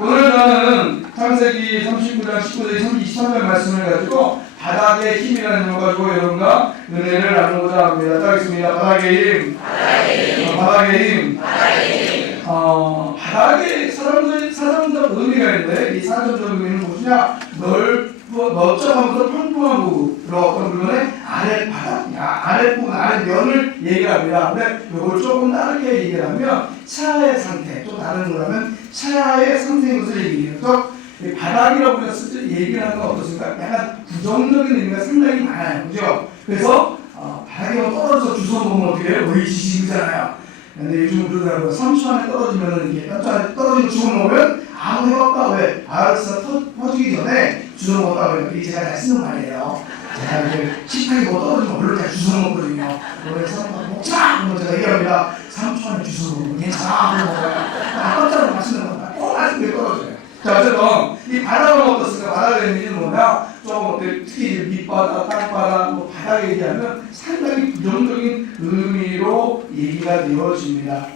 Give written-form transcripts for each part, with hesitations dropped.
오늘 저는 창세기 39장 19절 23절 말씀을 가지고 바닥의 힘이라는 걸 가지고 여러분과 은혜를 나누고자 합니다. 따르겠습니다. 바닥의 힘. 바닥의 힘. 바닥에 사람적 의미가 있는데 이 사람적 의미는 무엇이냐? 넓적하면서 평평한 부분, 그리고 어떤 부분에 아랫부분, 아랫면을 얘기합니다. 근데 이걸 조금 다르게 얘기하면 차의 상태, 또 다른 거라면 차의 상태인 것을 얘기해요. 그래서 바닥이라고 했을 때 얘기를 하는 건 어떻습니까? 약간 부정적인 의미가 상당히 많아요. 그죠? 그래서 바닥에 떨어져서 주워 보면 어떻게 해요? 의지식이잖아요. 근데 요즘은 그러더라고요. 3초 안에 떨어지면 이렇게 3초 안에 떨어지고 주워 먹으면 아무 해가 없다. 왜? 바닥에서 터지기 전에 주워 먹었다고 해요. 이게 제가 잘 쓰는 말이에요. 제가 이제 식탁에 뭐 떨어지면 얼른 다 주워 먹거든요. 그래서 먹자! 그러면 제가 얘기합니다. 3초 안에 주워 먹으면 괜찮아. 그러고 먹어요. 아까처럼 맛있는 거다. 꼭 맛있는 게 떨어져요. 자, 어쨌든 이 바닥은 어떻습니까? 바닥의 의미는 뭐냐? 좀 특히 밑바닥, 땅바닥, 바닥에 얘기하면 상당히 부정적인 의미로 얘기가 되어집니다.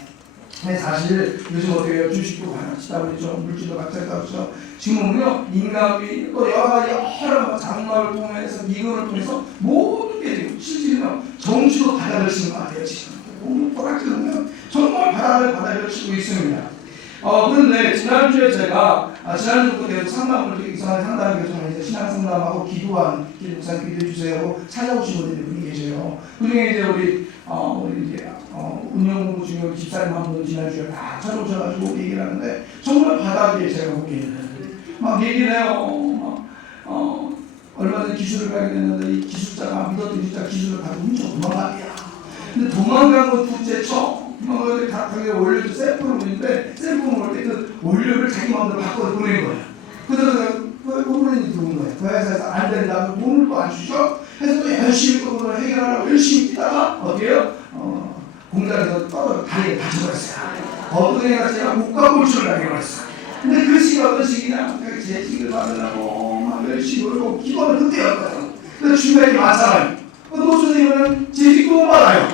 근데 사실 요즘 어떻게 해요? 주식도 많아지다 보니 좀 물질도 각자다 보죠. 지금은요 인간이 또 여러 장마를 통해서 미근을 통해서 모든 게 지금 실질은 정치도 바닥을 치는 것 같아요. 지금 너무 꼬락지는 정말 바닥을 치고 있습니다. 그런데 지난주에 제가 지난주부터 계속 상담을 이상하게 상담을 계속 이제 신앙 상담하고 기도한 목사님 기도해 주세요 하고 찾아오신 분이 계세요. 그중에 이제 우리 이제 운영 공부 중에 우리 집사님 한 분 지난주에 다 찾아오셔가지고 얘기를 하는데 정말 바닥에 제가 보기에는 막 얘기를 해요. 얼마 전에 기술을 가게 됐는데 이 기술자가 믿었던 기술을 가지고 훔쳐 도망가게야. 근데 도망간 건 둘째쳐. 도망가게 각각에 원료를 샘플을 보는데 샘플을 볼 때 그 원료를 자기 마음대로 바꿔서 보낸 거예요. 그래서 호불호인이 들어온 거예요. 그 회사에서 안 된다고 돈을 또 안 주죠. 해서 또 열심히 또 그걸 해결하려고 열심히 뛰다가 어디에요? 공장에서 떨어져 다리에 다쳐버렸어요. 어떤 애가 제가 목과골절을 하게 버렸어요. 근데 그 시기가 어떤 시기냐? 재직을 받으려고 막 열심히 놀고 기도하는 그때였거든요. 근데 주변에 많잖아요. 노선생님은 재직도 못 받아요.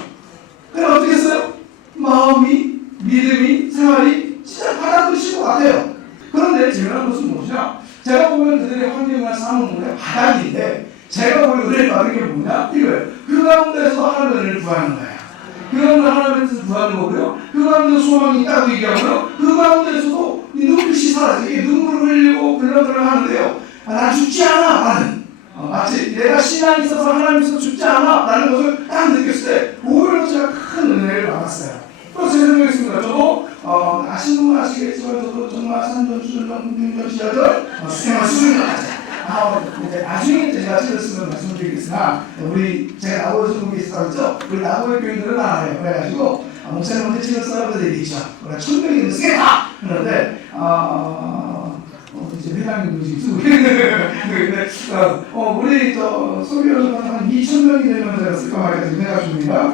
그럼 어떻게 했어요? 마음이, 믿음이, 생활이 진짜 바닥을 치고 같아요. 그런데 재미난 것은 무엇이냐? 제가 보면 그들의 환경이나 상황은 바닥인데 제가 보면 은혜를 받은 게 뭐냐? 이거예요. 그 가운데서 하나님의 은혜를 구하는 거예요. 그 가운데 하나님의 뜻을 구하는 거고요. 그 가운데 소망이 있다고 얘기하고요. 그 가운데서도 눈빛이 사라져. 이게 눈물을 흘리고 글렁글렁 하는데요. 나 죽지 않아. 나는. 마치 내가 신앙이 있어서 하나님 있어서 죽지 않아. 라는 것을 딱 느꼈을 때 오히려 제가 큰 은혜를 받았어요. 또 제 생각했습니다. 저도 아시는 분은 아시겠지만 저도 정말 산전, 수전, 공전, 지하전 수행할 수행을 하자. 이제 나중에 제가 찍었으면 말씀드리겠으나 우리 제가 나고에서 보고 있었죠. 우리 나고의 교인들은 알아요. 그래가지고 목사님한테 찍었어요. 그래서 얘기했죠. 우리가 1000명이면 세다. 그런데 이제 회장님도 지금 쓰고 있는데 우리 소비원은 한 2000명이 되면 제가 쓸까 말까 생각 중입니다.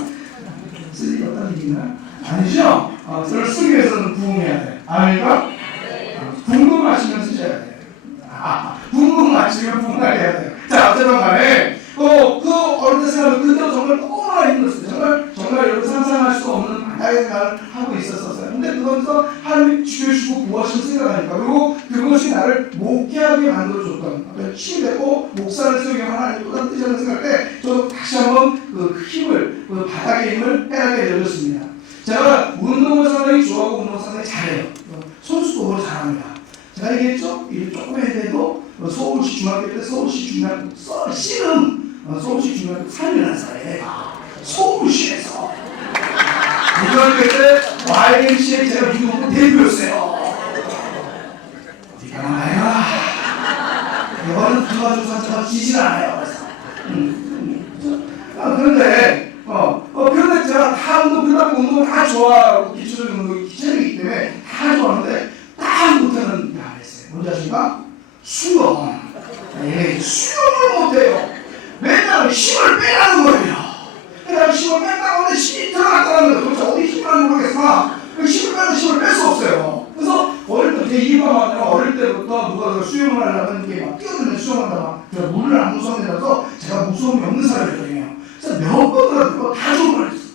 쓸 리가 없다는 얘기나? 아니죠? 저를 쓰기 위해서는 부흥해야 돼. 아닙니까? 궁금하시면 쓰셔야 돼. 궁금하시면 부흥해야 돼. 자, 어쨌든 간에 그 어릴 때 생각하면 그때도 정말 너무나 힘들었어요. 정말 여러분 상상할 수 없는 바닥의 생활을 하고 있었어요. 근데 그거에서 하나님이 죽여주시고 구하시는 생각하니까 그리고 그것이 나를 목회하게 만들어줬던 힘이 되고 목사를 세우게 하나님이 또 다른 뜻이라는 생각할 때 저도 다시 한번 그 힘을 그 바닥의 힘을 빼앗게 되었습니다. 제가 운동을 상당히 좋아하고 운동을 상당히 잘해요. 선수도 오래 잘합니다. 제가 얘기했죠? 일 조금 해야 돼도 서울시 중학교 때 서울시 중학교 서울시 중학교 3년 살아요. 서울시에서 고등학교 때 YMCA 제가 유니폼 대표였어요. 네가 나야. 이거는 들어가지고 상처가 지진 않아요. 그런데 그런데 제가 다 그다음에 운동을 다 좋아하고 기초적인 운동이 기초이기 때문에 다 좋아하는데 딱 못하는 게 하나 있어요. 뭔지 아십니까? 수영. 수영을 못해요. 맨날 힘을 빼라는 거예요. 그래서 힘을 뺀다고 하는데 힘이 들어갔다는 거예요. 도대체 어디 힘을 모르겠으나 힘을 빼는 힘을 뺄 수 없어요. 그래서 어릴 때 제 이유가 뭐냐면 어릴 때부터 누가 수영을 하려면 이게 막 뛰어들면 수영한다 막 물을 안 무서워해서 제가 무서움이 없는 사람이거든요. 그래서 몇 번을 다 죽어버렸어요.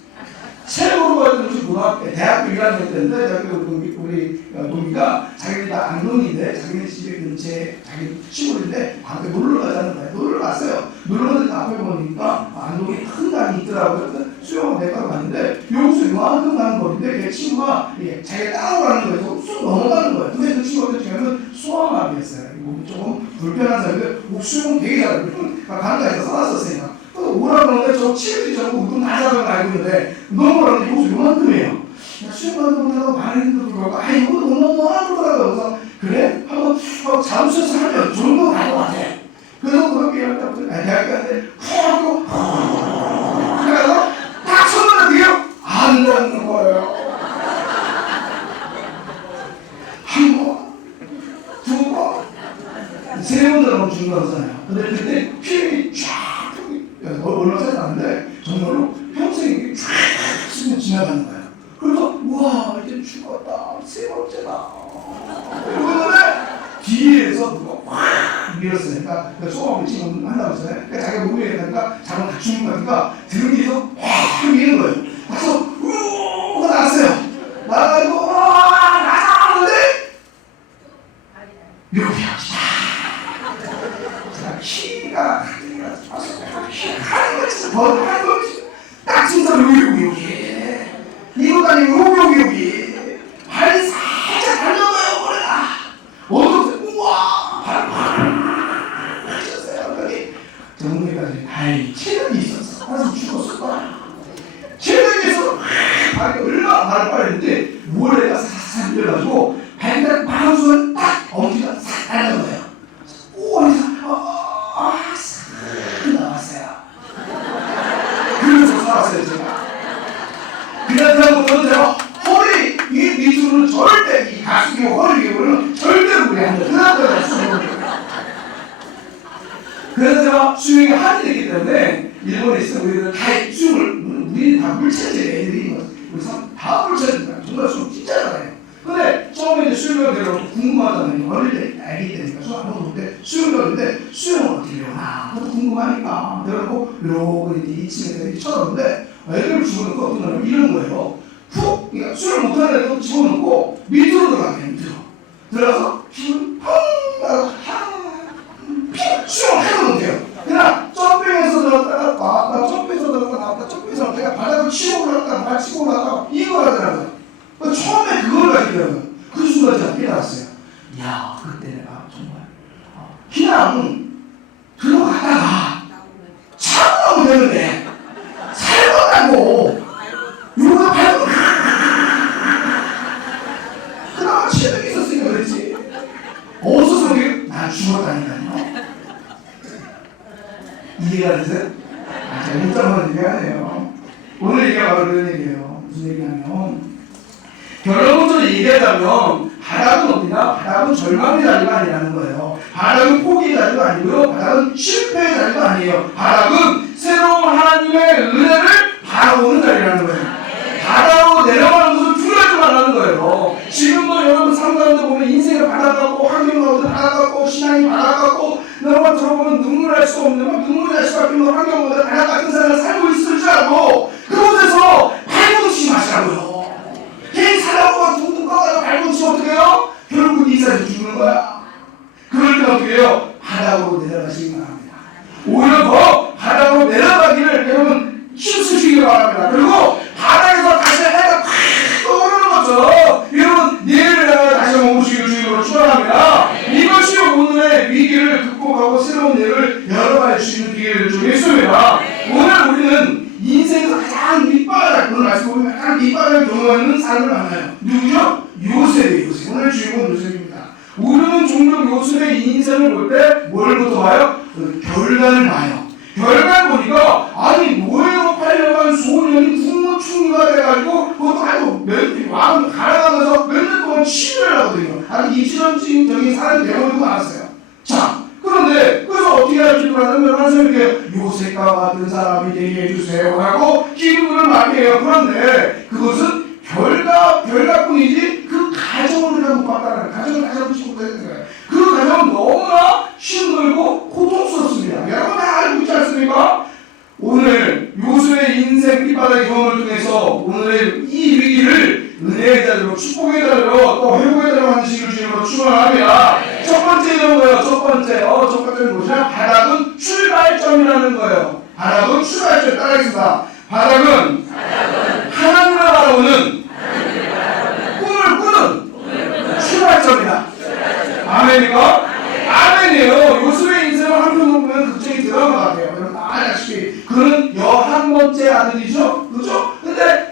최고로 가야 되는 것이 고등학교, 대학교 1학년 때인데 대학교 우리 우리 동기가 자기들이 다 안동인데 자기네 집에 근처에 자기 시골인데 밖에 놀러 가자는 거예요. 놀러 갔어요. 놀러 갔는데 앞에 보니까 안동에 큰 강이 있더라고요. 그래서 수영을 내가 갔는데 여기서 이만큼 가는 거리인데 걔 친구가 자기가 따라오라는 거예요. 쑥 넘어가는 거예요. 근데 그 친구가 지금은 수화마비였어요. 몸이 조금 불편한 사람인데 수영 되게 잘해요. 강가에서 살았었으니까. 오라 그러는데 저 친구들이 저거 운동 다 잘하는 거 알고 있는데 넘어가는데 여기서 이만큼이에요. 수영하는 못하고 많이도 불구하고 이거 너무 하더라고요. 그래서 그래? 한번 잠수해서 하면 정도 갈 것 같아. 그래서 그렇게 할 때부터 대학교한테 훅 하고 그래서 딱 손을 대요. 안 닿는 거예요. 한 번, 두 번, 세 번 들어가면 죽는 거잖아요. 근데 그때 피임이 쫙 얼마 차이 나는데 정말로 평생이 쫙 스며 지나가는 거예요. 그래서 우와 이제 죽었다 세 번째다 그러는데 뒤에서 누가 확 밀었어요. 그러니까 소방을 지금 한다고 했잖아요. 그러니까 자기가 몸에 있다니까 자기가 다 죽는 거니까 등 뒤에서 확 미는 거예요. 그래서 우가 나갔어요. 나가지고 나가는데 이렇게 합시다. 제가 키가 하는 거 진짜 하는 거 딱 진짜 여기 이거 아니고 여기 발이 살짝 달려가요. 그래가 어떻게 우와 발 하셨어요. 그랬더니 정리까지 아이 체력이 있었어. 그래서 죽었을 거야. 체력이 있어서 발이 얼마나 발을 빠르는데 모래가 싹싹 밀려가지고 발가락 바람수를 딱 엉키가 싹 달려간 거예요. 오 싹 나왔어요. 그래서 살았어요 제가. 그다음부터는 제가 허리 이 미술은 절대 이 가슴 허리 위로는 절대로 그래 안 돼. 그다음부터 수영을 그래서 제가 수영이 한이 됐기 때문에 일본에 있어 우리들 다 수영을 우리는 다 물체제 애들이 우리 다 물체제입니다. 정말 수영 진짜 잘해요. 근데 처음에 이제 수영을 배우러 궁금하잖아요. 어릴 때 알기 때니까 수영 한번 볼 때 수영 배우는데 수영을 어떻게 배우나 그것도 궁금하니까 그래갖고 이렇게 2층에서 쳐다보는데 애들을 집어넣고 어떤 사람은 이런 거예요. 푹, 그러니까 술을 못하는 애도 집어넣고 밑으로 들어가요. 밑으로 들어가서 힘을 펑 하고 수영을 하나도 못해요. 그냥 점핑해서 들어갔다가 나왔다 점핑해서 들어갔다 나왔다 점핑해서 나왔다가 바닥을 치고 올라갔다 발 치고 올라갔다 이걸 하더라고요. 처음에 그걸 가지더라고요. 그 순간 제가 깨달았어요. 이야 그때 내가 정말 그냥 들어갔다가 차고 나오면 되는데 살거라고 요거 밟고 그나마 체력이 있었으니까 그랬지. 없어서 그게 난 죽었다니까요. 이해가 되세요? 제가 문자만 얘기하네요. 오늘 얘기가 바로 그런 얘기예요. 무슨 얘기냐면 결론적으로 얘기하자면 바닥은 어디냐? 바닥은 절망의 자리가 아니라는 거예요. 바닥은 포기의 자리가 아니고요. 바닥은 실패의 자리가 아니에요. 바닥은 새로운 하나님의 은혜를 바라보는 자리라는 거예요. 바닥으로 내려가는 것을 두려워하지 말라는 거예요. 지금도 여러분 삶 가운데 보면 인생을 바닥하고 환경 가운데 바닥하고 신앙이 바닥하고 여러분 들어보면 눈물을 할 수가 없는 눈물을 할 수밖에 없는 환경 가운데 바닥 같은 사람을 살고 있을 줄 알고 그곳에서 발버둥치지 마시라고요. 괜히 살라고 둥둥 떠가지고 발버둥치면 어떻게 해요? 결국 이 자리에서 죽는 거야. 그럴 때 어떻게 해요? 바닥으로 내려가시기 바랍니다. 오히려 더 바닥으로 내려가기를 여러분 힘쓰시기 바랍니다. 그리고 바닥에서 다시 해가 팍 떠오르는 거죠. 여러분 내일을 다시 몸부시기를 주님으로 축원합니다. 이것이 오늘의 위기를 극복하고 새로운 내일을 열어갈 수 있는 기회를 주겠습니다. 오늘 우리는 인생에서 가장 밑바닥 오늘 말씀 보면 가장 밑바닥을 경험하는 사람을 만나요. 누구죠? 요셉이에요. 요셉. 오늘 주인공은 요셉입니다. 우리는 종종 요셉의 인생을 볼 때 뭘부터 봐요? 결과를 봐요. 결과를 보니까 아니 노예로 팔려간 소년이 국무총리가 돼가지고 그것도 아주 왕 갈아가면서 몇 년 동안 치료를 하거든요. 아주 입시전적인 사람이 되어버리고 나왔어요. 자 그런데 그래서 어떻게 할지 하면 하나님 이렇게 요셉과 같은 사람이 되게 해주세요 하고 기도를 많이 해요. 그런데 그것은 결과뿐이지 그 가정을 우리가 못 봤다는 가정을 다시 한번 짚고 있는 거예요. 그 가정은 너무나 힘들고 고통스럽습니다. 여러분 다 알고 있지 않습니까? 오늘 요셉의 인생 밑바닥 경험을 통해서 오늘의 이 위기를 은혜의 자리로 축복의 자리로 또 축원합니다. 첫 번째는 뭐예요? 첫 번째는 뭐냐? 바닥은 출발점이라는 거예요. 바닥은 출발점. 따라하겠습니다. 바닥은 하나님을 바라보는 꿈을 꾸는 출발점이다. 아멘이가? 아멘이에요. 요즘의 인생을 한편 보면 극적인 드라마 같아요. 여러분 다 아시다시피 그는 11번째 아들이죠. 그죠? 근데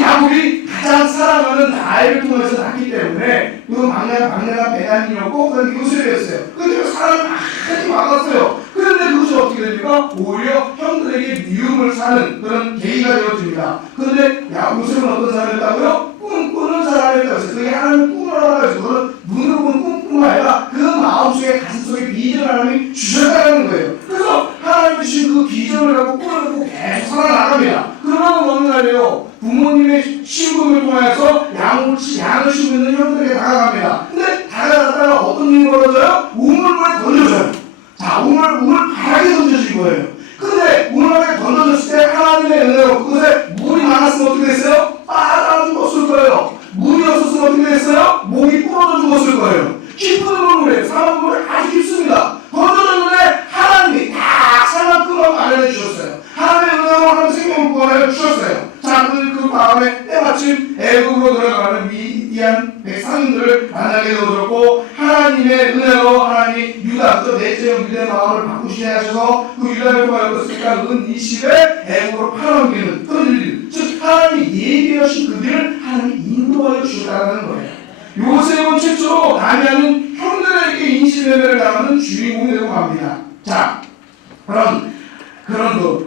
야곱이 가장 사랑하는 라헬을 통해서 낳기 때문에 그 막내가 베냐민이었고 그다음에 요셉이었어요. 근데 사랑을 많이 받았어요. 그런데 그것이 어떻게 됩니까? 오히려 형들에게 미움을 사는 그런 계기가 되어집니다. 그런데 요셉은 어떤 사람이었다고요? 꿈꾸는 사람이었다고 했어요. 그게 하나님의 꿈을 하라고 했어요. 그건 눈으로 보는 꿈뿐만 아니라 그 마음속에 가슴속에 비전을 하나님이 주셨다는 거예요. 그래서 하나님이 주신 그 비전을 갖고 꿈을 갖고 계속 살아나갑니다. 그러면 어느 날이에요. 부모님의 심부름을 통해서 양을 심고 있는 형들에게 다가갑니다. 근데 다가갔다가 어떤 일이 벌어져요? 우물물에 던져져요. 자, 우물 바닥에 던져진 거예요. 근데 우물바닥에 던져졌을 때 하나님의 은혜로 그것에 물이 많았으면 어떻게 됐어요? 빠져 죽었을 거예요. 물이 없었으면 어떻게 됐어요? 목이 부러져 죽었을 거예요. 깊은 우물에 사람들이 아주 깊습니다. 던져졌는데 하나님이 딱 살만큼 마련해 주셨어요. 하나님의 은혜로 하나님 생명을 구원하여 주셨어요. 자, 그 다음에 때마침 애국으로 들어가는 미디안 백성들을 만나게 되어졌고 하나님의 은혜로 하나님이 유다, 그 넷째 형 유다의 마음을 바꾸시게 하셔서 그 유다를 통하였으니까 은 20에 애국으로 팔아넘기는 그런 일, 즉 하나님이 예비하신 그들을 하나님이 인도하여 주셨다는 거예요. 요셉은 최초로 남이하는 형들에게 인신매매를 당하는 주인공이 되고 갑니다. 자, 그런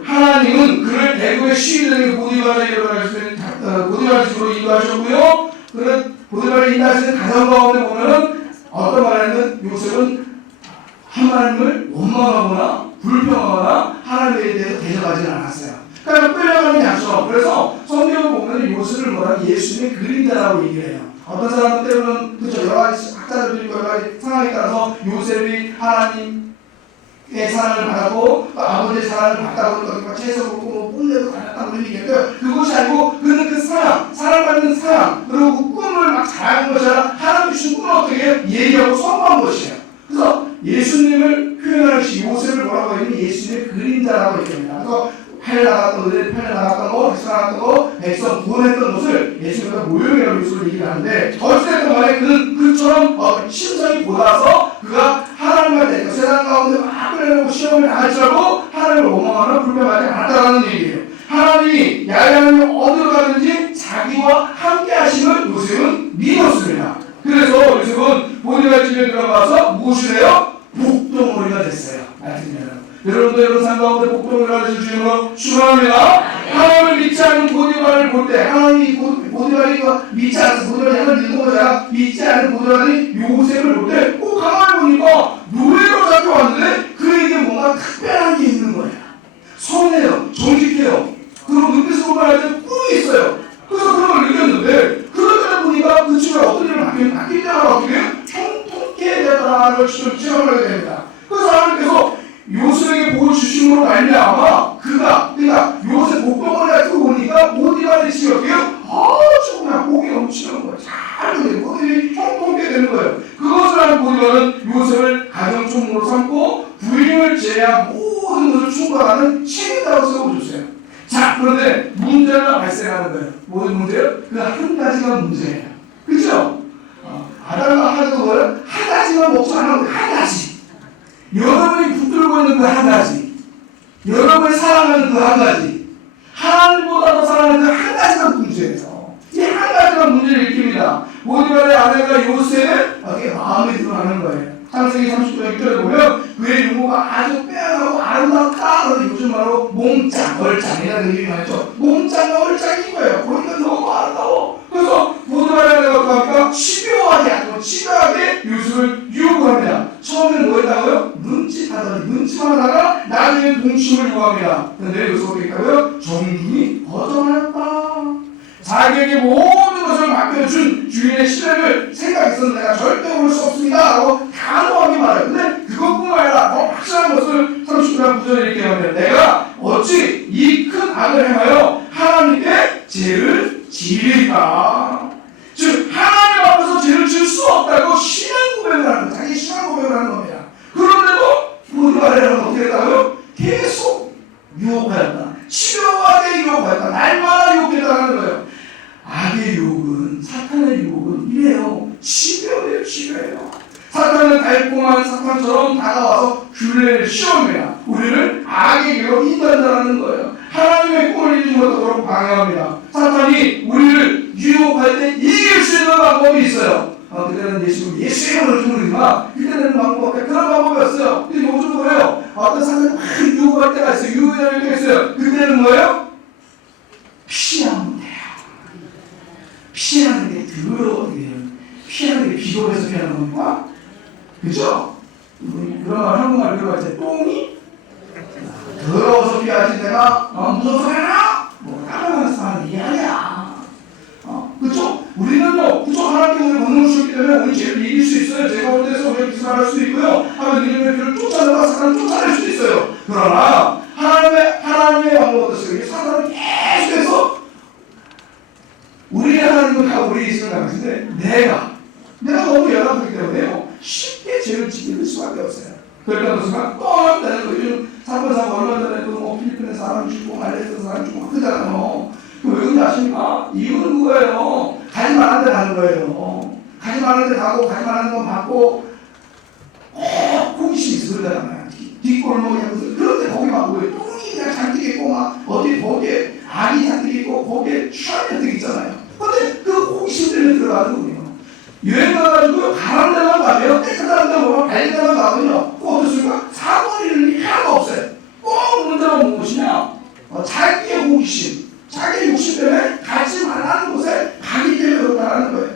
하나님은 그를 대구의 시위되는 보디발의 집으로 인도하셨고요. 보디발을 인도하시는 가정 가운데 보면은 어떤 말에는 요셉은 하나님을 원망하거나 불평하거나 하나님에 대해서 대적하지는 않았어요. 그러니까 끌려가는 양처럼. 그래서 성경을 보면 요셉을 뭐라 예수님의 그림자라고 얘기를 해요. 어떤 사람은 때로는 그렇죠. 여러 가지 학자들이 여러 가지 상황에 따라서 요셉이 하나님의 사랑을 받았고 아버지의 사랑을 받다고 그러니까 채석을 뭐 뽐내고 다녔다고 그런 얘기인데 그것이 아니고 그는 그 사랑받는 사랑 그리고 그 꿈을 막 잘하는 것이 아니라 하나님 주신 꿈을 어떻게 얘기하고 선포한 것이에요. 그래서 예수님을 표현하듯이 요셉을 뭐라고 하냐면 예수님의 그림자라고 얘기합니다. 그래서 팔 나갔던 거, 백성 나갔던 거, 백성 구원했던 것을 예수님과 모형이라고 예수를 얘기를 하는데 어찌됐든 간에 그는 그처럼 심성이 돋아서 그가 하나님과 대적 세상 가운데 막 끌려내고 시험을 당할지라도 하나님을 원망하거나 불평하지 않았다는 얘기예요. 하나님이 야곱이 어디로 가든지 자기와 함께 하심을 요셉은 믿었습니다. 그래서 요셉은 보디발 집에 들어가서 무엇을 해요? 복동머리가 됐어요. 여러분도 여러분 삶 가운데 복동머리가 되실 주님으로 축원합니다. 하나님을 믿지 않는 보디발을 볼 때 하나님이 보디발이 믿지 않는 보디발이 약을 읽은 거잖아. 믿지 않는 보디발이 요셉을 볼 때 꼭 가만히 보니까 노예로 잡혀왔는데 그에게 뭔가 특별한 게 있는 거야. 선해요. 정직해요. 그리고 눈빛으로 말할 때 꿈이 있어요. 그래서 그런 걸 느꼈는데 그러다 보니까 그 친구가 어떤 일을 맡길 때마다 어떻게 해요? 통쾌해 되더라는 걸 체험하게 됩니다. 그래서 하나님께서 요셉에게 보여주심으로 말미암아 그러니까 요셉 복덩어리가 뜨고 보니까 보디발의 집이 어떻게 해요? 아주 그냥 복이 넘치는 거예요. 잘 되는 모델이 통통하게 되는 거예요. 그것을 하는 보디발은 요셉을 가정총무로 삼고 부인을 제외한 모든 것을 충분하는 책임자로 세워줬어요. 자, 그런데 문제가 발생하는 거예요. 무슨 문제요? 그 한 가지가 문제예요. 그죠? 아담과 하나도 뭐예요? 한 가지만 먹지 않은 거 한 가지. 여러분이 붙들고 있는 그 한 가지, 여러분이 사랑하는 그 한 가지, 하나님보다 더 사랑하는 그 한 가지가 문제예요. 이 한 가지가 문제를 일으킵니다. 보디발의 아내가 요셉의 마음에 들어가는 거예요. 창세기 30장 1절에 보면 그의 유모가 아주 빼어나고 아름답다. 그래서 요즘 말로 몽짱, 얼짱이라는 얘기 많죠. 몽짱과 얼짱인 거예요. 보니까 너무 아름다워. 그래서 보디발의 아내가 어떡합니까? 집요하게 요셉을 유혹합니다. 처음에는 뭐 했다고요? 눈치만 하다가 나중에는 동침을 요구합니다. 그런데 요셉은 어떻게 했다고요? 정중히 거절하였다. 자기에게 모든 것을 맡겨준 주인의 신뢰를 생각했었는데 내가 절대 오를 수 없습니다 라고 단호하게 말해요. 근데 그것뿐만 아니라 더 확실한 것을 30장 9절에 이렇게 하면 내가 어찌 이 큰 악을 행하여 하나님께 죄를 지으리까. 즉 하나님 앞에서 죄를 지을 시도해요. 사탄은 달콤한 사탕처럼 다가와서 균례를 씌웁니다. 우리를 악의 길로 인도한다는 거예요. 하나님의 꿈을 이루지 못하도록 방해합니다. 사탄이 우리를 유혹할 때 이길 수 있는 방법이 있어요. 그때는 예수의 이름으로 주문이지만 그때는 방법밖에 그런 방법이 없어요. 근데 요즘도 그래요. 어떤 사람이 막 유혹할 때가 있어요. 유혹할 때가 있어요. 그때는 뭐예요? 피하면 돼요. 피하는 게 더러워요. 피하는 게 비겁해서 피하는 겁니까? 그죠? 그런 한국말 들어갈 때 똥이 더러워서 피하지 내가 무서워서 피하나? 따라가는 사람은 이게 아니야. 그죠? 우리는요, 그죠? 하나님께 우리 권능을 주셨기 때문에 우리 죄를 이길 수 있어요. 제가 올 때서 우리가 기술할 수도 있고요. 하면 이름의 피를 쫓아내가 사람을 쫓아낼 수도 있어요. 그러나 하나님의 왕국 어떠세요? 사단은 계속해서 우리의 하나님은 다 우리 있으면 나가는데 내가 너무 연합하기 때문에요. 쉽게 죄를 지킬 수밖에 없어요. 그러니까 그 순간 떠난다는 거예요. 요즘 사건 얼마 전에도 뭐 필리핀에 사람 죽고 말레이시아 사람 죽고 막 그러잖아요. 왜 그런지 아십니까? 이유는 그거예요. 가지 말라는 데 가는 거예요. 가지 말라는 데 가고 가지 말라는 건 받고 호기심이 있어 그러잖아요. 뒷골목이야. 그런데 거기 막 똥이 그냥 잔뜩 있고 막 어디 거기에 악이 잔뜩 있고 거기에 취향이 잔뜩 있잖아요. 근데 그 호기심 때문에 들어가는 거예요. 여행 가가지고 가는 데만 가면 깨끗한 데 보면 발린 데만 가면요. 그거 어떻습니까? 사고 일이 하나도 없어요. 꼭 문제가 무엇이냐? 자기의 호기심, 자기의 욕심 때문에 가지 말라는 곳에 가기 때문에 그렇다는 거예요.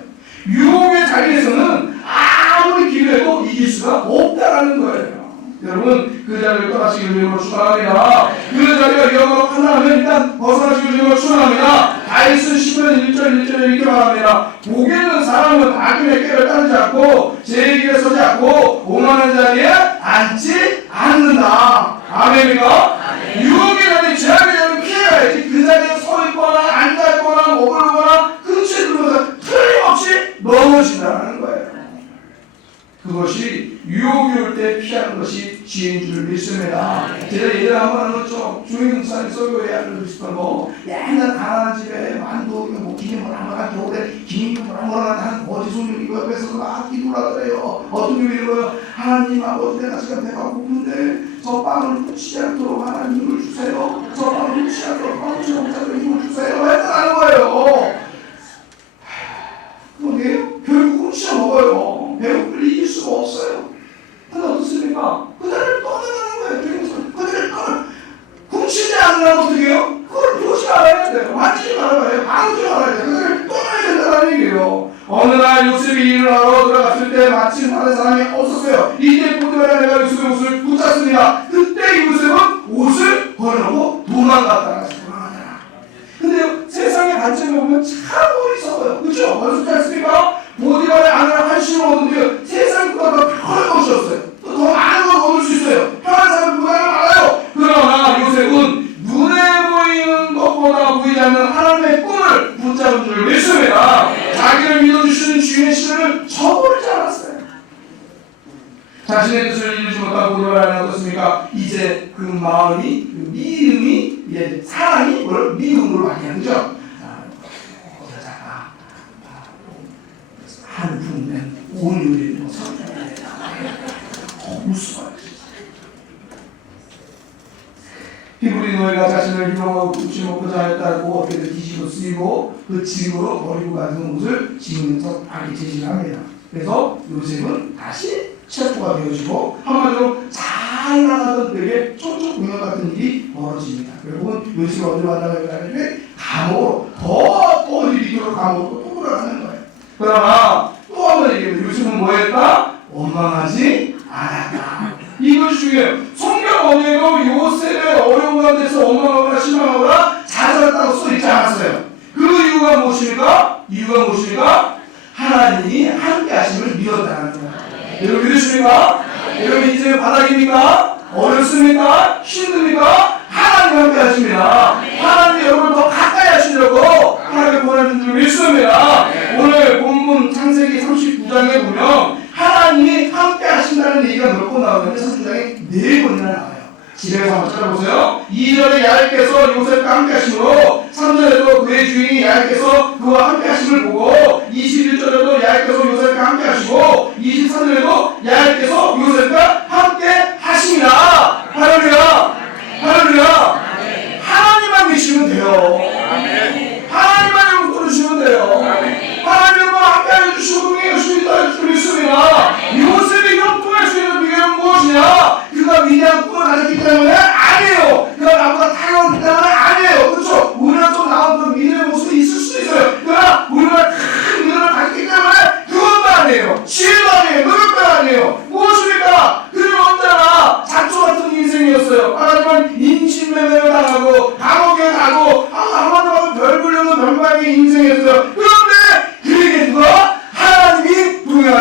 유혹의 자리에서는 아무리 기도해도 이길 수가 없다라는 거예요. 여러분 그 자리를 떠나시길 위해서 축원합니다. 그 자리가 위험하고 판단하면 일단 벗어나시길 위해서 축원합니다. 다윗은 시편 1절 이렇게 말합니다. 복 있는 사람은 악인의 꾀를 따르지 않고 제 길에 서지 않고 오만한 자리에 앉지 않는다. 아멘입니까? 유혹의 자리, 죄악의 자리를 피해야지. 그 자리에 서 있거나 앉아 있거나 머물거나 근처에 들어가서 틀림없이 넘어진다는 거예요. 그것이 유혹이 올 때 피하는 것이 지혜인 줄 믿습니다. 제가 예전에 한번 그렇죠. 주인 목사님 설교에 알려주셨던 거 옛날 가난한 집에 만두 뭐 기념 뭐라 겨울에 기념 뭐라 하는 거지 손님이 옆에서 막 기도를 하더래요. 어떤 분이 이러고요. 하나님 아버지 내가 지금 배가 고픈데 저 빵을 훔치지 않도록 하나님 힘을 주세요. 저 빵을 훔치지 않도록 훔치지 못하도록 힘을 주세요. 했다는 거예요. 그러게요. 결국 훔쳐 먹어요. 배고플 이길 수가 없어요. 근데 어떻습니까? 그들을 떠나가는 거예요. 그들을 훔치지 않으려면 어떻게 해요? 그걸 보지 말아야 돼요. 만지지 말아야 돼요. 바르지 말아야 돼요. 그들을 떠나야 된다는 얘기예요. 어느 날 요셉이 일을 하러 들어갔을 때 마침 다른 사람이 없었어요. 이때 보드베라 내가 요셉의 옷을 붙잡습니다. 그때 요셉은 옷을 버리고 도망갔다. 근데 세상의 관점에 보면 참 어리석어요. 그렇죠? 어리석지 않습니까? 보디발의 아내랑 한심을 얻는데요. 세상보다 더 편한 것이었어요. 또 더 많은 걸 얻을 수 있어요. 편한 사람보다는 많아요. 그러나 요셉은 눈에 보이는 것보다 보이지 않는 하나님의 꿈을 붙잡은 줄 믿습니다. 자기를 믿어주시는 주인의 신을 저버리지 않았어요. 자신의 뜻을 이루지 못하고 보디발의 아내가 어떻습니까? 이제 그 마음이, 그 미움이, 이제 사랑이 뭘 미움으로 바뀌는 거죠. 한 분은 오늘을 선택해야 된다. 무서워요. 히브리 노예가 자신을 희롱하고 굽지 먹고자 하였다고 어깨를 뒤집어 쓰이고 그 짐으로 버리고 가는 옷을 지으면서 자기 제시를 합니다. 그래서 요셉은 다시 체포가 되어지고 한마디로 잘 나가던 때에 쫓쫓 공연 같은 일이 벌어집니다. 결국은 요셉이 어디로 만나게 되냐면 감옥으로 더 이리로 감옥으로 또 돌아가는 거예요. 그러나 또 한 번 얘기해요. 요셉은 뭐 했다? 원망하지 않았다. 이것이 중요해요. 성경 어디에도 요셉의 어려운 가운데서 원망하거나 실망하거나 좌절했다고 써있지 않았어요. 그 이유가 무엇입니까? 하나님이 함께 하심을 믿었다는 거예요. 여러분 믿으십니까? 여러분 인생의 바닥입니까? 어렵습니까? 힘듭니까? 하나님 함께 하십니다. 하나님이 여러분을 더 가까이 하시려고 하나님의 보내준 줄 믿습니다. 오늘 본문 창세기 39장에 보면 하나님이 함께 하신다는 얘기가 몇 번 나오는데 39장에 4번이나 나와요. 집에서 한번 찾아보세요. 2절에 야곱께서 요셉과 함께 하심으로 3절에도 그의 주인이 야곱께서 그와 함께 하심을 보고 21절에도 야곱께서 요셉과 함께 하시고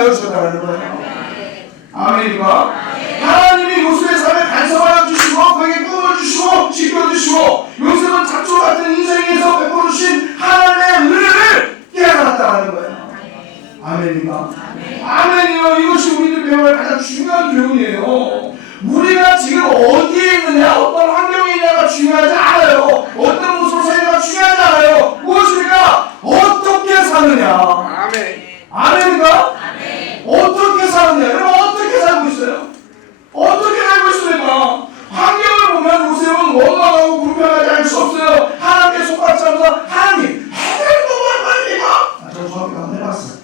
인하여 주셨다는 거예요. 아멘입니까? 하나님이 요셉의 삶에 간섭하여 주시고 그에게 꿈을 주시고 지켜주시고 요셉은 잡초 같은 인생에서 베풀어주신 하나님의 은혜를 깨달았다는 거예요. 아멘입니까? 아멘이요. 이것이 우리들 배워야 할 가장 중요한 교훈이에요. 우리가 지금 어디에 있느냐, 어떤 환경에 있느냐가 중요하지 않아요. 어떤 모습으로 사느냐가 중요하지 않아요. 무엇입니까? 어떻게 사느냐. 아멘. 아멘입니까? 어떻게 사느냐. 여러분 어떻게 살고 있어요? 어떻게 살고 있습니까? 환경을 보면 요셉은 원망하고 불평하지 않을 수 없어요. 하나님께 속박지 않아서 하나님 해결 너무 말입니까? 저 중학교 한번 해봤어요.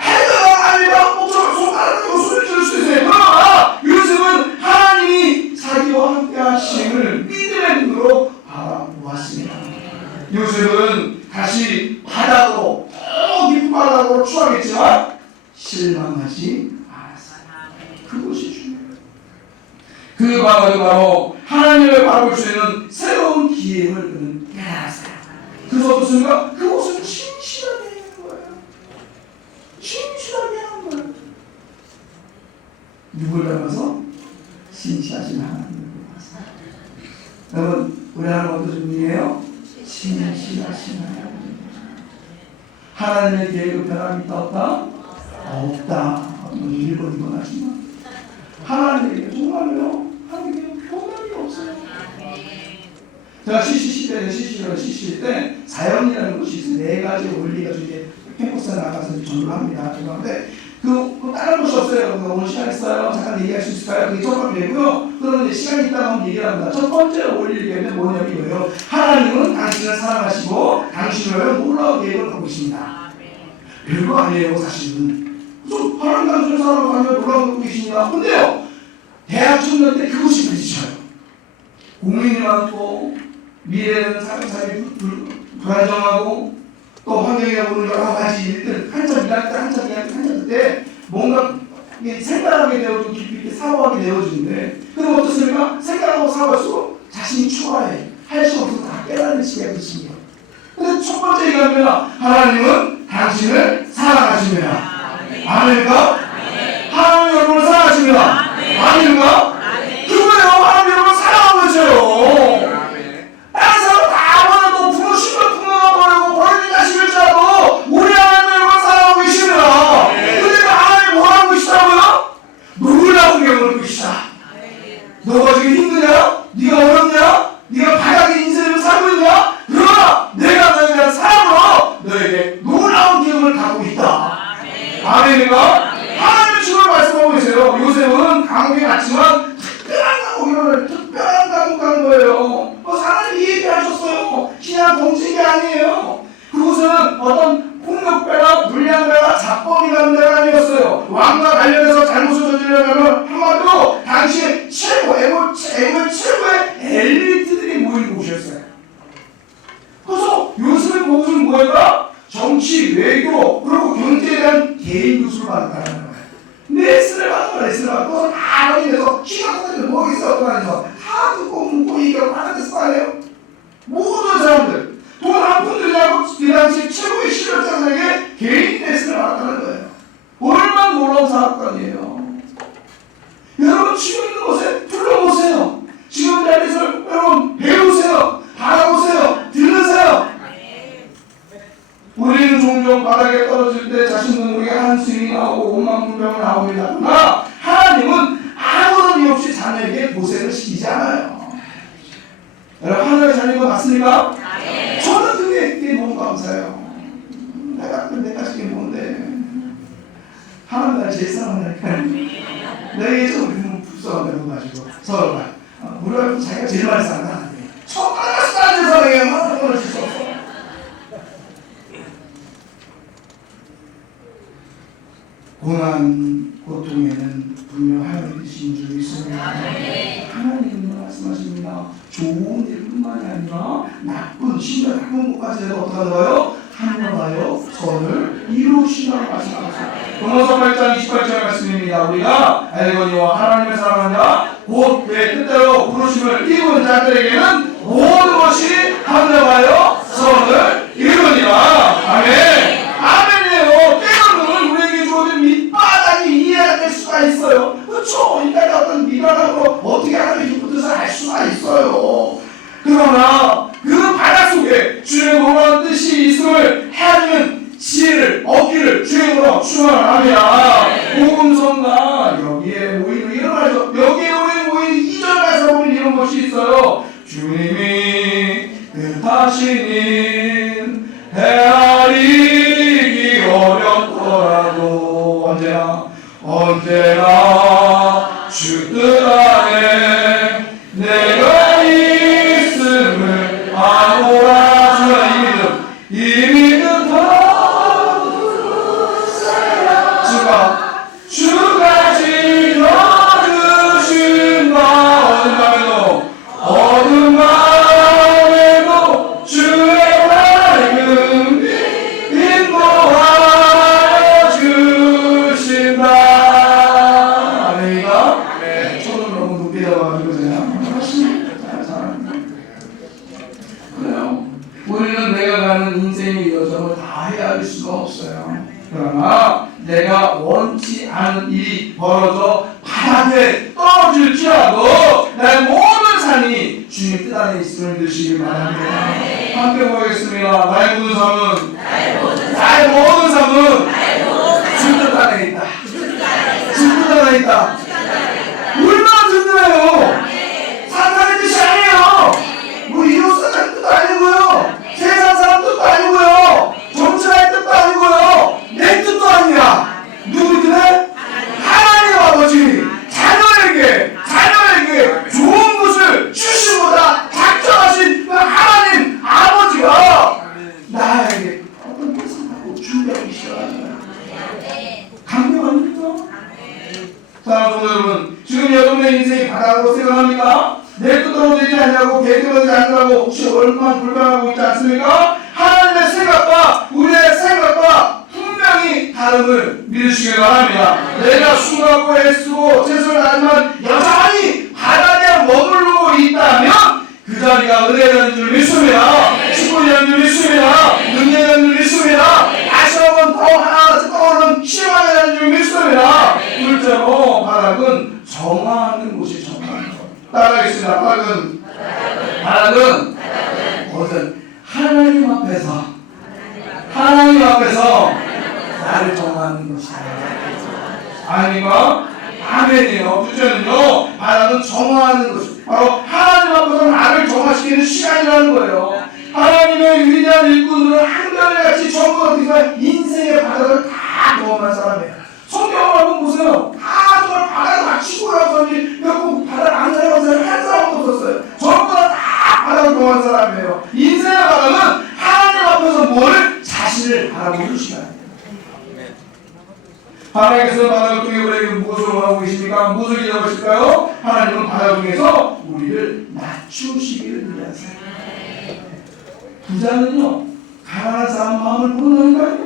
해결 아니라 목적을 손가락으로 소리 지를 수 있어요. 그러나 요셉은 하나님이 자기와 함께 하심을 믿음의 눈으로 바라보았습니다. 요셉은 다시 바다로 더 깊은 바다로 추하겠지만 실망하지 않았어요. 그것이 중요해요. 그 바로 하나님을 바라볼 수 있는 새로운 기회를 그는 깨달았어요. 그래서 어떻습니까? 그것은 진실하게 하는 거예요. 진실하게 하는 거예요. 누굴 닮아서? 진실하신 하나님을 닮아서. 여러분 우리 하나님 어떤 분이에요? 진실하신 하나님. 하나님의 계획은 변함이 있다 없다? 없다. 일본 이건 하지만 하나님에게 정말요 하나님에게 변함이 없어요. 제가 CCC 때 자연이라는 것이 있어요. 네 가지 원리가 이제 캠퍼스에 나가서 전도를 합니다. 그런데 그 다른 것이 없어요. 오늘 시간 있어요? 잠깐 얘기할 수 있을까요? 그게 첫 번째고요. 그러면 이제 시간이 있다가 한번 얘기를 합니다. 첫 번째 원리는 뭐냐면 이거예요. 하나님은 당신을 사랑하시고 당신을 놀라운 계획을 갖고 계십니다. 별거 아니에요 사실은. 좀 하나님 당신을 사랑하며 놀라운 갖고 계십니다. 근데요 대학 청년 때 그것이 부딪혀요. 고민이 많고 미래는 삶이 불안정하고 또 환경에 오는 여러 가지 일들 한참 일할 때 한참 할 때 뭔가 생각하게 되어지고 깊이 있게 사고하게 되어지는데 그럼 어떻습니까? 생각하고 사고할수록 자신이 초라해 할 수 없어서 다 깨달는 시기가 있습니다. 근데 첫 번째 얘기하면 하나님은 당신을 사랑하십니다. 아멘입니까? 하나님 여러분을 사랑하십니다. 아멘입니까? 그거예요. 하나님 여러분을 사랑하고 계세요. 다른 사람 다 버려도 부르시면 부르버리고 버리는 자식일지라도 우리 하나님 여러분 사랑하고 계십니다. 근데 그 하나님 뭐라고 계시다고요? 놀라운 경험을 계시다. 너가 지금 힘드냐? 네가 어렵냐? 네가 바닥에 인생을 살고 있냐? 그러나 내가 너에 대한 사랑으로 너에게 놀라운 기쁨을 갖고 있다. 아멘입니까? 하나님의 주를 말씀하고 계세요. 요셉은 감옥에 갔지만 특별한 감옥 간 거예요. 하나님 이 얘기하셨어요. 그냥 동진 게 아니에요. 그곳은 어떤 폭력배나 불량배나 잡범이 가는 데가 아니었어요. 왕과 관련해서 잘못을 저지르려면 한마디로 당시의 최고, 애국 최고의 엘리트들이 모인 곳이었어요. 그래서 요셉의 그곳은 뭐였다? 정치, 외교, 그리고 경제에 대한 개인 교수를 받았다는 거예요. 레슨을 받고 다 어린데서 키가 커지면 뭐가 있어 어떤 안에서 다 듣고 묻고 얘기하고 받아냈을 거 아니에요? 모든 사람들 돈 한 푼 들지 않고 그 당시 최고의 실력자들에게 개인 레슨을 받았다는 거예요. 얼마나 놀라운 사건이에요. 여러분 지금 있는 곳에 둘러보세요. 지금 자리에서 여러분 배우세요. 바라보세요. 들으세요. 우리는 종종 바닥에 떨어질 때 자신도 모르게 한숨이 나오고 원망 불평이 나옵니다. 그러나 하나님은 아무런 이유 없이 자녀에게 고생을 시키지 않아요. 여러분 하나님의 자녀인 거 맞습니까? 저는 그게 너무 감사해요. 내가 지금 뭔데 하나님 날 제일 사랑하니까 내게 좀 불쌍하다고 가지고 서로가 우리 와이프 자기가 제일 많이 사랑하는 처음 만났을 때 안 사랑해요. 그럴 수 없어. 고난, 고통에는 분명 하나님의 뜻인 줄 믿습니다. 하나님은 말씀하십니다. 좋은 일뿐만이 아니라 나쁜, 심지어 나쁜 것까지 해도 어떻게 하나요? 하나님과요 선을 이루시라고 말씀하셨습니다. 로마서 8장 28절 말씀입니다. 우리가 알거니와 하나님을 사랑하냐 곧 그의 뜻대로 부르심을 입은 자들에게는 모든 것이 합력하여 선을 이루니라. 아멘. 아멘이에요. 깨닫는 우리에게 주어진 있어요. 그렇죠? 인간의 어떤 미련한 거 어떻게 하나님의 깊은 뜻을 알 수가 있어요. 그러나 그 바다 속에 주의 놀라운 뜻이 있음을 헤아리는 지혜를 얻기를 주님으로 축원합니다. 복음성가 여기에 모이는 이런 말이죠. 여기에 모이는 2절에서 보면 이런 것이 있어요. 주님이 뜻하시는 헤아리기 어렵더라도 언제나 주 뜻 안에 내가 있음을 아노라. 주가 이 믿음 주가 지켜주신 바 어둠 밤에도 주의 밝음 인도하여 주신다. 아멘이가? 손을 너무 높게 잡아가지고 그래요. 우리는 내가 가는 인생의 여정을 다 헤아릴 수가 없어요. 그러나 내가 원치 않은 일이 벌어져 바닥에 떨어질지라도 나의 모든 삶이 주님 뜻 안에 있음을 믿으시기 바랍니다. 함께 보겠습니다. 나의 모든 삶은 주 뜻 안에 있다. 주 뜻 안에 있다. 얼마나 든든해요. 사탄의 뜻이 아니에요. 뭐 이웃사람 뜻도 아니고요. 세상 사람 뜻도 아니고요. 정치가의 뜻도 아니고요. 내 뜻도 아니야. 누구 뜻에? 하나님 아버지 자녀에게 좋은 것을 주시보다 작정하신 그 하나님 아버지가 나에게 어떤 것을 하고 준비하고 계시잖아요. 감격 아닙니까? 사랑하는 여러분, 지금 여러분의 인생이 바닥으로 생각합니까? 내 뜻대로 되지 않냐고 계획대로 되지 않냐고 혹시 얼마나 불평하고 있지 않습니까? 하나님의 생각과 우리의 생각과 분명히 다름을 믿으시기 바랍니다. 내가 수고하고 애쓰고 최선을 다하지만 여전히 바닥에 머무르고 있다면 그 자리가 은혜라는 줄 믿습니다. 축복이라는 줄 믿습니다. 능력이라는 줄 믿습니다. 다시 한번 더 하나 떠오르는 희망이라는 줄 믿습니다. 둘째로 바닥은 정화하는 곳이 정화하는 것. 따라하겠습니다. 바닥은 어떤 하나님 앞에서 나를 정하는 것이다. 아니면 아멘이요. 둘째는요, 바닥은 정화하는 것. 바로 하나님 앞에서 나를 정화시키는 시간이라는 거예요. 하나님의 위대한 일꾼들은 한결같이 전부 어떻게 인생의 바닥을 다 경험한 사람이에요. 성경을 한번 보세요. 다 정말 바닥을 다 치고 나서니 결국 바닥 안 살아간 사람이 한 사람도 없었어요. 전부 다 바닥을 경험한 사람이에요. 인생의 바닥은 하나님 앞에서 뭘? 자신을 바라보는 시간이에요. 하나님께서 바닥을 통해 우리에게 무엇을 원하고 계십니까? 무엇을 기대하실까요? 하나님은 바닥을 통해서 우리를 낮추시기를 위한 사람. 부자는요, 가난한 사람 마음을 모르는 거 아니에요?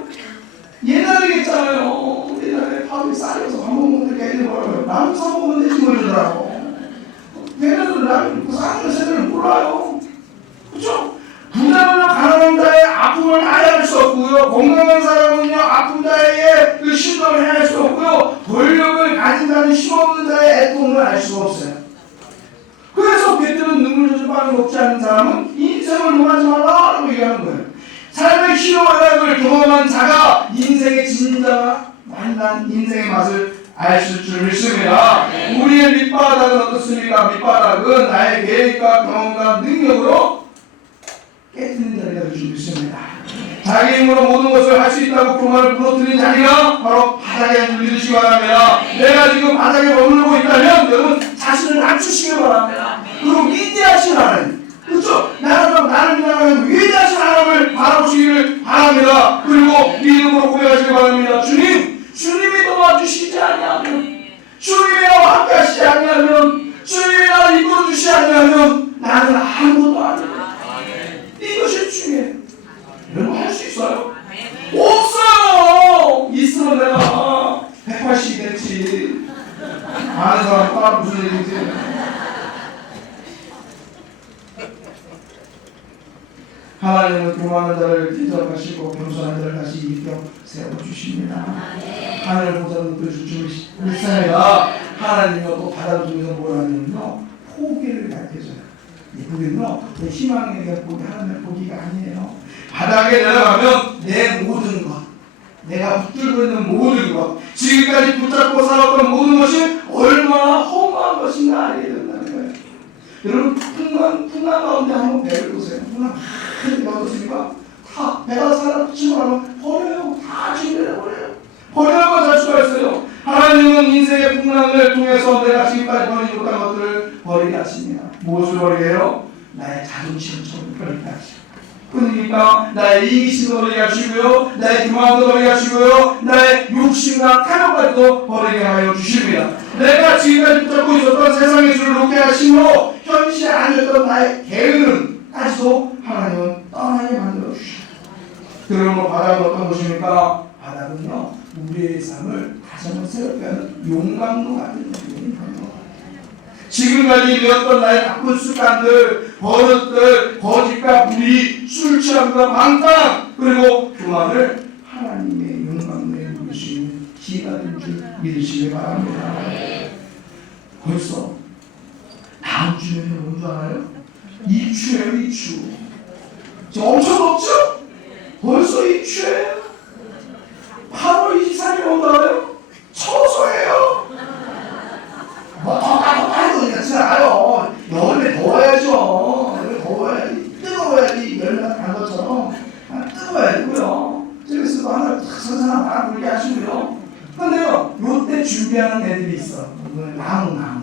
옛날에 했잖아요. 옛날에 밥이 쌀려서 밥 먹는 데 애들 뭐라고요? 라면 사 먹으면 되지 뭐 이러더라고. 걔네들은 라면 싸는 거 제대로 몰라요. 그렇죠? 부자는요, 가난한 자의 아픔을 해할 수 없고요. 건강한 사람은요, 아픈 자의 그 신경을 해할 수 없고요. 권력을 가진 자는 힘없는 자의 애통을 알 수가 없어요. 그래서 그때는 눈물 젖은 빵을 먹지 않는 사람은 인생을 논하지 말라라고 얘기하는 거예요. 삶의 희노애락을 경험한 자가 인생의 진정한 만난 인생의 맛을 알 줄 믿습니다. 우리의 밑바닥은 어떻습니까? 밑바닥은 나의 계획과 경험과 능력으로 깨뜨리는 자리가 될 줄 믿습니다. 자기 힘으로 모든 것을 할 수 있다고 교만을 부러뜨리는 자리가 바로 바닥에 줄 믿으시기 바랍니다. 내가 지금 바닥에 머물고 있다면 여러분 자신을 낮추시기 바랍니다. 그리고 위대하신 하나님, 그렇죠? 나를 믿는 위대하신 하나님을 바라보시기를 바랍니다. 그리고 믿음으로 고백하시기 바랍니다. 주님이 도와주시지 아니하면, 주님이 나와 함께 하시지 아니하면, 주님이 나를 이끌어주시지 아니하면 나는 아무것도 아닙니다. 이것이 중요해요. 여러분 할 수 있어요? 없어요! 있으면 내가 180이 됐지. 아는 사람 따라 무슨 얘기지? 하나님은 교만한 자를 대접하시고 겸손한 자를 다시 일으켜 세워주십니다. 하늘 보좌를 높여주시는 불쌍해가 하나님은 또 바다를 통해서 뭘 하냐면요, 포기를 가르쳐줘요. 우리는요, 내 희망에 대한 포기, 하나님의 포기가 아니에요. 바닥에 내려가면 내 모든 것, 내가 붙들고 있는 모든 것, 지금까지 붙잡고 살았던 모든 것이 얼마나 허무한 것인가 알게 된다는 거예요. 여러분, 풍랑 가운데 한번 배를 보세요. 풍랑 많이 가보십니까? 다 배가 사람 치고나면 버려요. 다 준비해버려요. 버려야 살 수가 있어요. 하나님은 인생의 풍랑을 통해서 내가 지금까지 버리지 못한 것들을 버리게 하십니다. 무엇을 버리게 해요? 나의 자존심을 버리게 하시고, 그러니까 나의 이기심도 버리게 하시고요, 나의 교만도 버리게 하시고요, 나의 욕심과 탐욕까지도 버리게 하여 주십니다. 내가 지금까지 붙잡고 있었던 세상의 줄을 놓게 하시므로 현실에 아니었던 나의 게으름까지도 하나님은 떠나게 만들어 주십니다. 그러므로 바닥은 어떤 것입니까? 바닥은요, 우리의 삶을 다시 한번 새롭게 하는 용광로 같은 것입니다. 지금까지 배웠던 나의 나쁜 습관들, 버릇들, 거짓과 불의, 술 취함과 방탕, 그리고 교만을 하나님의 용광로에 누르시는 기회가 된 줄 믿으시기 바랍니다. 벌써 다음 주면은 뭔 줄 알아요? 이추예요, 이추. 지금 엄청 덥죠? 벌써 이추예요. 8월 23일 온다 그래요? 처소예요. 뭐 더 같이 알아요. 여름에 더워야죠. 여름에 더워야지, 뜨거워야지. 열매가 단 것처럼 뜨거워야 되고요. 그래서 하나 선선한 바람 불게 하시고요. 근데요, 요때 준비하는 애들이 있어. 나무들이에요.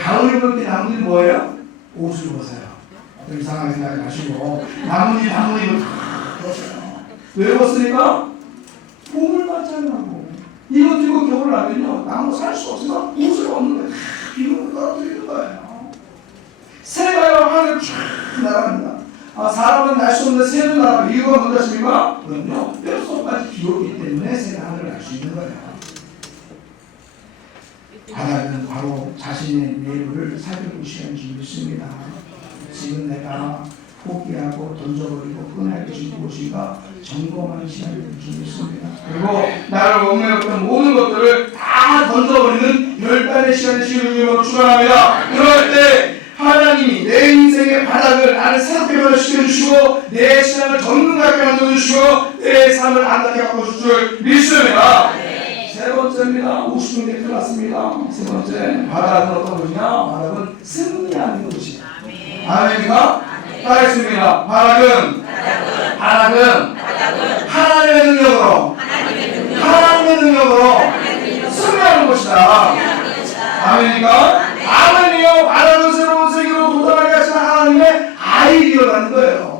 가을에 볼 때 나무들이 뭐예요? 옷을 벗어요. 이상하게 생각하지 마시고, 나무들이 이거 다 벗어요. 왜 벗으니까? 봄을 맞잖아요. 이거 들고 겨울 나면요, 나무 살 수 없어서 옷을 벗는 거예요. 다 비누를 떨어뜨리는 거예요. 새가요, 하늘 쫙 날아갑니다. 사람은 날 수 없는 새는 날아가고, 이유가 뭔지 아십니까? 그럼요, 뼛속까지 비 오기 때문에 새가 하늘을 날 수 있는 거예요. 바다는 바로 자신의 내부를 살펴볼 시간인 줄 믿습니다. 지금 내가 포기하고 던져버리고 끊어야 되신 무엇인가 점검하는 시간이 될 줄 믿습니다. 그리고 나를 얽매였던 모든 것들을 다 던져버리는 열단의 시간을 주님으로 축원합니다. 그럴 때 하나님이 내 인생의 바닥을 나를 새롭게 변화시켜주시고 내 신앙을 정근하게 만들어주시고 내 삶을 안답게 바꿔줄 줄 믿습니다. 세 번째입니다. 50분이 끝났습니다. 세 번째, 바닥은 어떤 것이냐? 바닥은 승리하는 것이다. 아멘입니까? 따라했습니다. 바닥은 하나님의 능력으로 승리하는 것이다. 아멘입니까? 아멘이요. 바닥은 새로운 세계로 도달하게 하시는 하나님의 아이디어라는 거예요.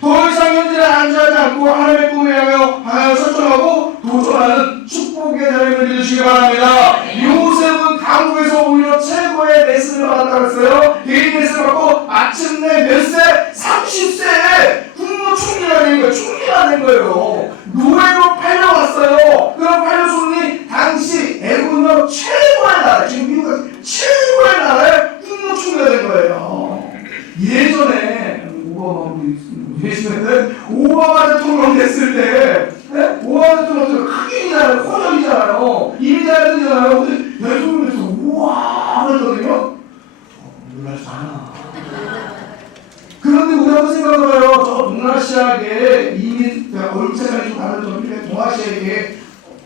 더 이상 현재에 안주하지 않고 하나님의 꿈을 향하여 방향을 설정하고 도전하는 축복의 자리를 믿으시기 바랍니다. 요셉은 감옥에서 오히려 최고의 레슨을 받았다고 했어요. 개인 레슨을 받고 마침내 몇 세? 30세에 국무총리가 된 거예요. 총리가 된 거예요. 노예로 팔려왔어요. 그럼 팔려손이 당시 애굽은 최고의 나라, 지금 미국은 최고의 나라의 국무총리가 된 거예요. 예전에 오바마 대통령 됐을 때, 오바마 대통령 흑인이잖아요, 혼혈이잖아요, 이민자들이잖아요. 근데 대통령에서 우와 하거든요. 놀랄 수 않아. 그런데 우리 한번 생각해봐요. 저 동아시아계 이민, 얼굴색깔이 좀 다른 저 동아시아계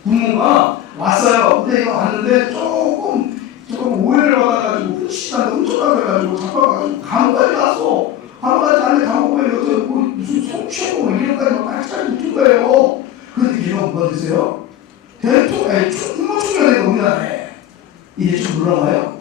부모가 왔어요. 근데 이거 왔는데 조금 오해를 받아가지고 훔쳐다가 해가지고 잡아가지고 감옥까지 갔어. 감옥까지 갔는데 감옥에 무슨 성추행고 이런까지 막 까치까지 붙은 거예요. 그런데 걔가 뭐가 됐어요? 국무총리가 된 겁니다. 이게 좀 놀라워요?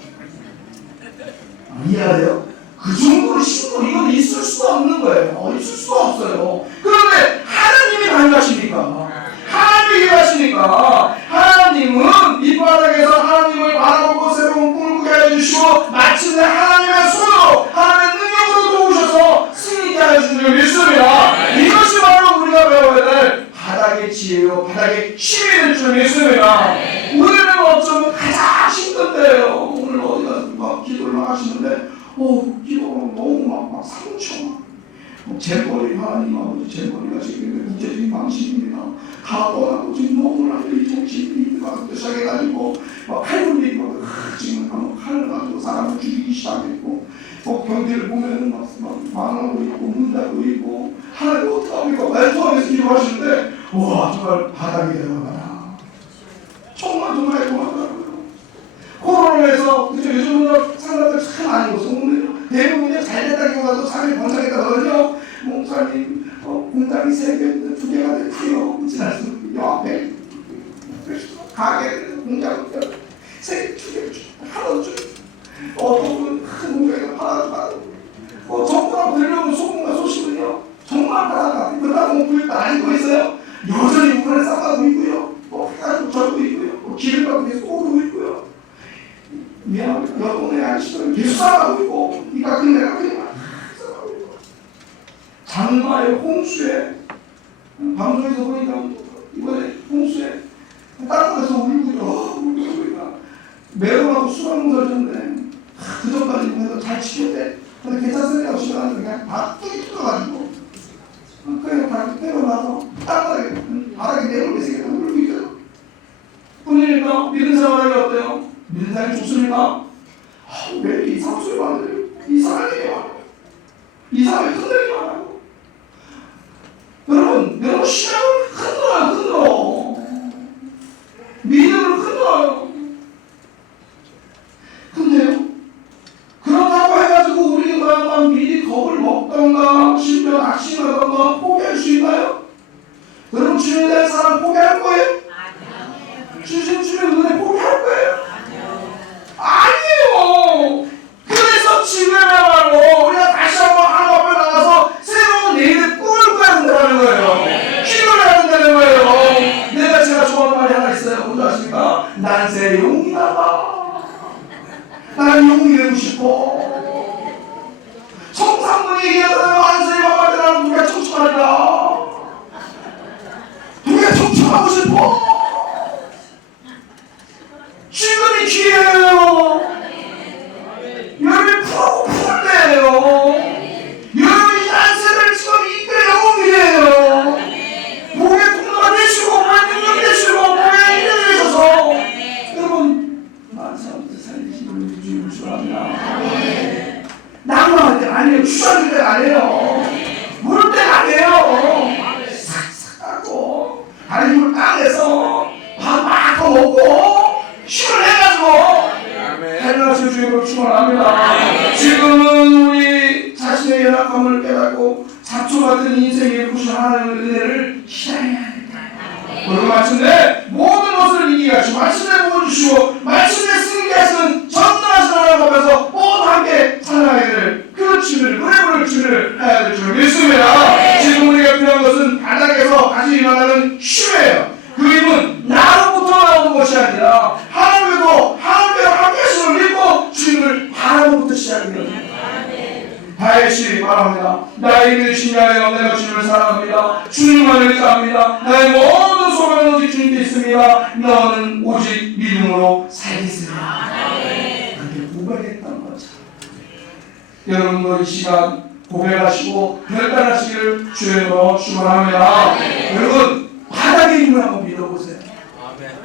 이해가 돼요? 그 정도로 신분, 이건 있을 수가 없는 거예요. 있을 수가 없어요. 그런데 하나님이 가능하십니까? 하나님이 일하시니까 하나님은 이 바닥에서 하나님을 바라보고 새로운 꿈을 꾸게 해주시고 마침내 하나님의 손으로 하나님의 능력으로 도우셔서 승리케 하여주신 줄 믿습니다. 이것이 바로 우리가 배워야 될 바닥의 지혜요, 바닥의 힘이 될 줄 믿습니다. 우리는 어쩌면 가장 힘든 때예요. 오늘 어디가 막 기도를 막 하시는데 기도가 너무 막 상처, 재벌이 하나님 아버지 재벌이가 지금 국제적인 방식입니다. 다 떠나고 지금 너무나 이 정치인이 시작해가지고 칼군이 지금 칼을 가지고 사람을 죽이기 시작했고 경제를 보면은 막 망하고 있고 문 닫고 있고 하나님 어떡합니까? 말투하면서 기도하시는데 와 정말 바닥이 되어가라. 정말 고맙더라고요. 코로나에서 그죠? 요즘은 사람들 참 많이 오고 대부분이 잘됐다기보다도 사람이 번창했다거든요. 목사님 공장이 3개, 2개가 됐고요. 지난주 요 앞에 가게 공장 3개, 2개 하나도 좀 어떤 분은 큰 공장에서 하나도 받고 정부가 들려오는 소문과 소식은요 정말 하나가 그렇다고 불도 안 입고 있어요. 여전히 우산에 싸가고 있고요. 해가지고 절고 있고요. 길을 가고 계속 오르고 있고요. 미안합니다. 여동네 아저씨들은 계속 싸가고 있고 이 같은 데가 그냥 싸가고 있고 장마의 홍수에 방송에서 보니까 이번에 홍수에 다른 데서 울고 있고 매운하고 수박농사를 졌는데 그 전까지 해서 잘 지켰대. 근데 괜찮습니다. 지나가니까 그냥 다 뚝이 뚫어가지고 그냥 다 떼어놔서 바닥에 내려오게 울고 있어요. 뿐이니까 믿는 사람이 어때요? 믿는 사람이 좋습니까? 왜 이렇게 이상한 소리 많아요? 이상한 얘기 많아요. 이상하게 흔들리지 말아요. 여러분 신앙을 흔들어. 믿음을 흔들어요. 근데요? 그렇다고 해가지고 우리가 막 미리 겁을 먹던가 심지어 낙심하던가 포기할 수 있나요? 여러분 주님에 대한 사랑 포기할 거예요? 주님의 은혜 포기할 거예요? 아니에요. 그래서 지금야말로 우리가 다시 한번 하나님 앞에 나가서 새로운 내일의 꿈을 꾸어야 된다는 거예요. 기도를 해야 된다는 거예요. 제가 좋아하는 말이 하나 있어요. 뭔지 아십니까? 난 새 용이다. 나는 용이 되고 싶어. 성상문이 얘기하잖아요. 안세이 말할 때 나는 누가 청청하리라. 누가 청청하고 싶어. 지금이 기회예요. 여러분이 푸르고 풀 때예요. 여러분이 안세를 지금 이끌 영웅이에요. 목에 통로가 되시고 목에 능력이 되시고 목에 인연이 되셔서 여러분 많은 사람들 살리시는 주님을 축원합니다. 낙망할 때가 아니에요. 추수할 때가 아니에요. 물 때가 아니에요. 싹싹 깎고 다른 힘을 따내서 밥 막 더 먹고 힘을 내가지고 달려가시는 주님을 축원합니다. 지금은 우리 자신의 연약함을 깨닫고 잡초같은 인생의 부신 하나님의 은혜를 기다려야 합니다. 그리고 마침내 모든 것을 이기게 하시고 마침내 보여주시고 마침내 승리케 하시는 전능하신 하나님 앞에서 모두 함께 찬양하게 될 그 주를 노래 부를 주를 해야 될 줄 믿습니다. 지금 우리가 필요한 것은 바닥에서 다시 일어나는 힘이에요. 그 힘은 나로부터 나오는 것이 아니라 하나님께로 함께 하심을 믿고 주님을 바라보부터 시작합니다. 다윗이 말합니다. 나의 믿음 신뢰하여 내가 주님을 사랑합니다. 주님만을 의지합니다. 나의 모든 소망은 오직 주님께 있습니다. 너는 오직 믿음으로 살겠습니다. 그게 고백했다는 거죠. 여러분도 이 시간 고백하시고 결단하시기를 주님으로 축원합니다. 여러분 바닥의 힘을 한번 믿어보세요.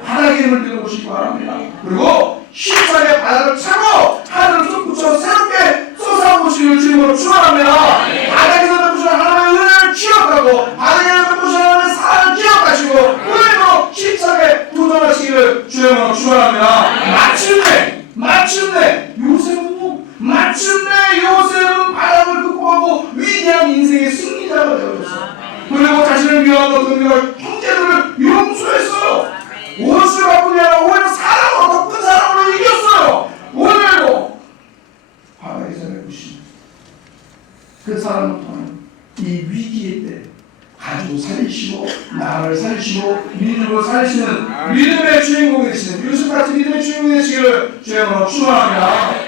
바닥의 힘을 믿어보시기 바랍니다. 그리고 힘차게 바닥을 차고 하늘을 솟구쳐 새롭게 솟아오시기를 주님으로 축원합니다. 바닥에서 베푸신 하나님의 은혜를 기억하고 바닥에서 베푸신 하나님의 사랑을 기억하시고 오늘도 힘차게 도전하시기를 주님으로 축원합니다. 마침내 요셉은 바닥을 극복하고 위대한 인생의 승리자가 되었어요. 그리고 자신을 위한 어떤 형제들을 용서했어요. 원수를 갖고 아니라 오히려 사랑으로 더 큰 사랑으로 이겼어요. 오늘도 바닥에서 내부신 그 사람을 통한 이 위기의 때 가지고 살리시고 나를 살리시고 믿음으로 살리시는 믿음의 주인공이 되시는 요셉같이 믿음의 주인공이 되시기를 주님으로 축원합니다.